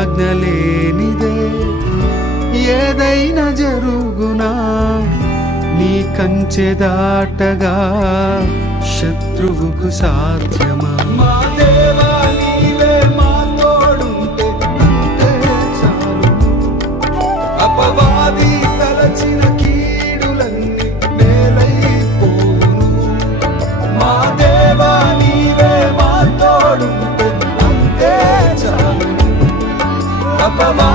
ఆజ్ఞ లేనిదే ఏదైనా జరుగునా, నీ కంచె దాటగా శత్రువుకు సాధ్యమా? మా దేవా నీవే మా తోడుంటే అంతే చాలు. అపవాది తలచిన కీడులన్నీ మేలైపోను. మా దేవా నీవే మా తోడుంటే అంతే చాలు. అపవాది